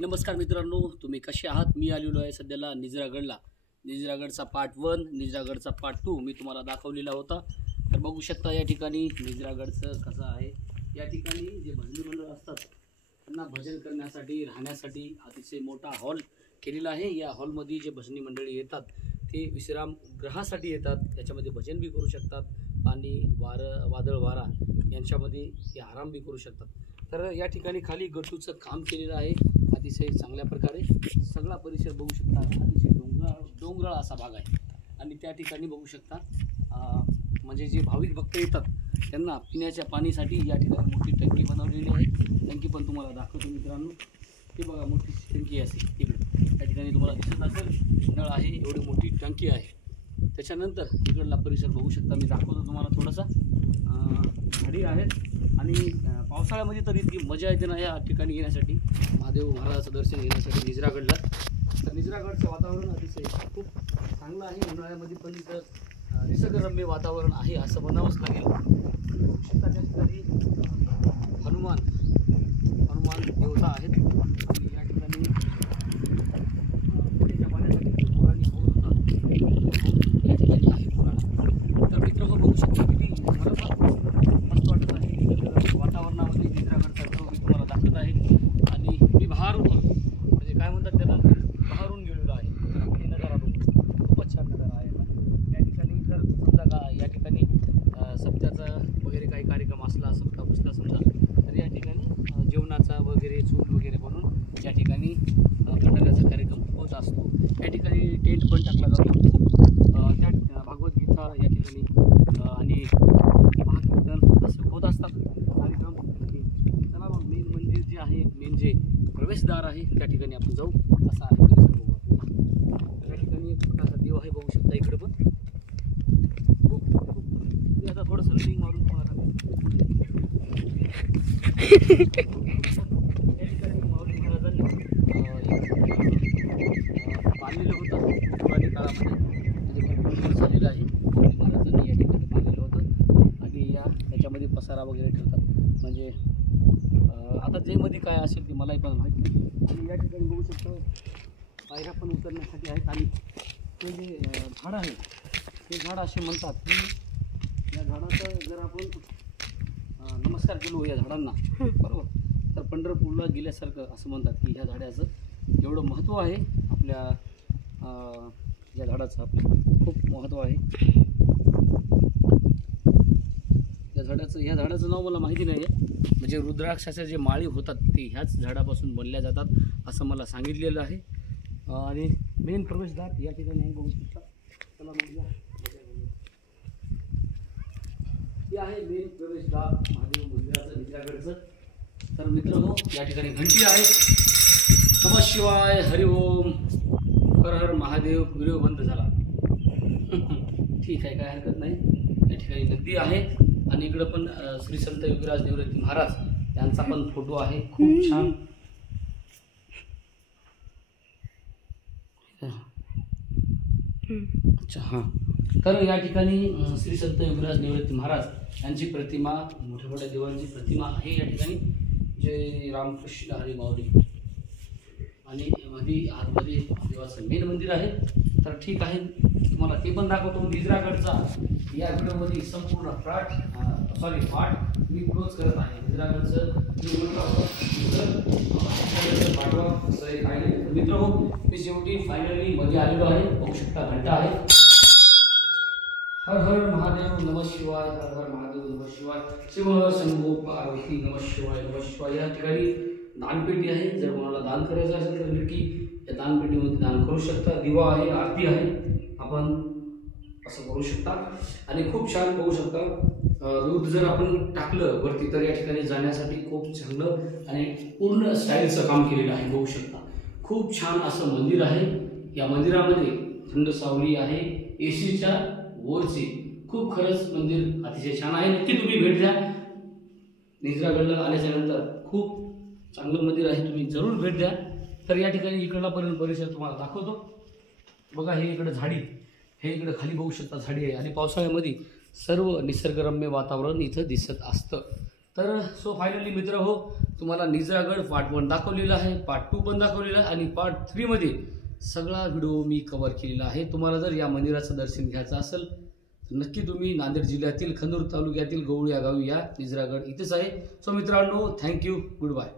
नमस्कार मित्रांनो, तुम्ही कसे आहात? मी आलेलो आहे सध्याला निजरागडला. निजरागडचा पार्ट 1, निजरागडचा पार्ट 2 मी तुम्हाला दाखवलेला होता. तर बघू शकता या ठिकाणी निजरागडचं कसं आहे. या ठिकाणी जे भजनी मंडळ असतात त्यांना भजन करण्यासाठी, राहण्यासाठी अतिशय मोठा हॉल केलेला आहे. या हॉलमध्ये जे भजनी मंडळी येतात ते विश्रामगृहासाठी येतात. त्याच्यामध्ये भजन बी करू शकतात, पाणी वादळ वारा यांच्यामध्ये हे आराम बी करू शकतात. तर या ठिकाणी खाली गटूचं काम केलेलं आहे अतिशय चांगल्या प्रकारे. सगळा परिसर बघू शकता, अतिशय डोंगराळ असा भाग आहे. आणि त्या ठिकाणी बघू शकता म्हणजे जे भाविक भक्त येतात त्यांना पिण्याच्या पाणीसाठी या ठिकाणी मोठी टंकी बनवलेली आहे. टंकी पण तुम्हाला दाखवतो मित्रांनो. हे बघा, मोठी टंकी असेल इकडे, त्या ठिकाणी तुम्हाला दिसत असेल नळ आहे, एवढी मोठी टंकी आहे. त्याच्यानंतर इकडला परिसर बघू शकता, मी दाखवतो तुम्हाला थोडासा. झाडी आहेत आणि पावसाळ्यामध्ये तर इतकी मजा येते ना या ठिकाणी येण्यासाठी, महादेव महाराजाचं दर्शन घेण्यासाठी निजरागडला. तर निजरागडचं वातावरण अतिशय खूप चांगलं आहे. उन्हाळ्यामध्ये पण इथं निसर्गरम्य वातावरण आहे असं म्हणावंच लागेल. बघू शकता त्या ठिकाणी हनुमान देवता आहेत. आणि या ठिकाणी पिण्याच्या पाण्यासाठी पुराणी होत होता या ठिकाणी आहे पुराण. तर मित्र बघू शकता किती मस्त वाटत आहे वातावरणामध्ये. निजरागडचा व्हिडिओ मी तुम्हाला दाखवत आहे आणि मी बाहेरून म्हणजे काय म्हणतात त्याला, बाहेरून गेलेलो आहे. हे नजारा बघू, खूपच छान नजारा आहे. या ठिकाणी जर समजा का या ठिकाणी सप्त्याचा वगैरे काही कार्यक्रम असला, सप्ताह बसला समजा, तर या ठिकाणी जेवणाचा वगैरे चूल वगैरे बनवून या ठिकाणी भंडाऱ्याचा कार्यक्रम होत असतो. या ठिकाणी टेंट पण टाकला जातो. खूप त्या भागवतगीता या ठिकाणी आणि महाकीर्तन असं होत असतात कार्यक्रम. चला मग मेन मंदिर जे आहे, मेन जे प्रवेशद्वार आहे त्या ठिकाणी आपण जाऊ. कसा आहे परिसर बघू आपण. त्या ठिकाणी एक छोटासा देव आहे, बघू शकता इकडे पण. खूप आता थोडंसं रनिंग मारून तुम्हाला या ठिकाणी माऊली महाराजांनी बांधलेलं होतं पुराणी काळामध्ये, म्हणजे भरपूर झालेलं आहे. माऊली महाराजांनी या ठिकाणी बांधलेलं होतं आणि याच्यामध्ये पसारा वगैरे ठेवतात. म्हणजे आता जेमध्ये काय असेल ते मलाही पण माहीत नाही. आणि या ठिकाणी बघू शकतो पायऱ्या पण उतरण्यासाठी आहेत. आणि ते जे झाड आहे ते झाड असे म्हणतात की या झाडाचं जर आपण नमस्कार केलो या झाडांना, बरोबर, तर पंढरपूरला गेल्यासारखं असं म्हणतात की ह्या झाडाचं एवढं महत्त्व आहे. आपल्या या झाडाचं खूप महत्त्व आहे. ह्या झाडाचं नाव मला माहिती नाही आहे. म्हणजे रुद्राक्षाच्या जे माळी होतात ते ह्याच झाडापासून बनल्या जातात असं मला सांगितलेलं आहे. आणि मेन प्रवेशद्वार या ठिकाणी बघू शकता. चला बघूया. हे आहे मेन प्रवेशद्वार महादेव मंदिराचं निजरागडचं. तर मित्रांनो या ठिकाणी घंटी आहे. नमः शिवाय, हरिओम, हर हर महादेव. व्हिडिओ बंद झाला. ठीक आहे, काय हरकत नाही. या ठिकाणी नदी आहे आणि इकडं पण श्री संत योगीराज निवृत्ती महाराज यांचा पण फोटो आहे. खूप छान. अच्छा, हां. तर या ठिकाणी श्री संत योगीराज निवृत्ती महाराज यांची प्रतिमा, मोठ्या मोठ्या देवांची प्रतिमा आहे या ठिकाणी. जय रामकृष्ण हरी माऊली. आणि आतमध्ये देवाचं मेन मंदिर आहे. तर ठीक आहे, तुम्हाला ते पण दाखवतो. निजरागडचा या व्हिडिओमध्ये संपूर्ण पाठ मी क्लोज करत आहे. निजरागडचं मित्र हो, मी शेवटी फायनली मध्ये आलेलो आहे. बघू शकता घंटा आहे. हर हर महादेव, नमः शिवाय, हर हर महादेव, नमः शिवाय, शिव शंभो पार्वती, नमः शिवाय, नमः शिवाय. या ठिकाणी दानपेटी आहे. जर कोणाला दान करायचं असेल तर नक्की या दानपेटीमध्ये दान करू शकता. दिवा आहे, आरती आहे, आपण असं करू शकता. आणि खूप छान बघू शकता. दूध जर आपण टाकलं वरती तर या ठिकाणी जाण्यासाठी खूप चांगलं आणि पूर्ण स्टाईलचं काम केलेलं आहे. बघू शकता खूप छान असं मंदिर आहे. या मंदिरामध्ये थंड सावली आहे, एसीच्या वरची. खूप खरंच मंदिर अतिशय छान आहे. नक्की तुम्ही भेट द्या. निजरागडला आल्याच्या नंतर खूप चांगलं मंदिर आहे, तुम्ही जरूर भेट द्या. तर या ठिकाणी इकडलापर्यंत परिसर तुम्हाला दाखवतो. बघा, हे इकडं झाडी, हे इकडं खाली बघू शकता झाडी आहे. आणि पावसाळ्यामध्ये सर्व निसर्गरम्य वातावरण इथं दिसत असतं. तर सो फायनली मित्र हो, तुम्हाला निजरागड पार्ट 1 दाखवलेला आहे, पार्ट 2 पण दाखवलेला आहे आणि पार्ट 3 मध्ये सगळा व्हिडिओ मी कव्हर केलेला आहे. तुम्हाला जर या मंदिराचं दर्शन घ्यायचं असेल तर नक्की तुम्ही नांदेड जिल्ह्यातील खंदूर तालुक्यातील गवळी या गावी या. निजरागड इथेच आहे. सो मित्रांनो, थँक्यू, गुड बाय.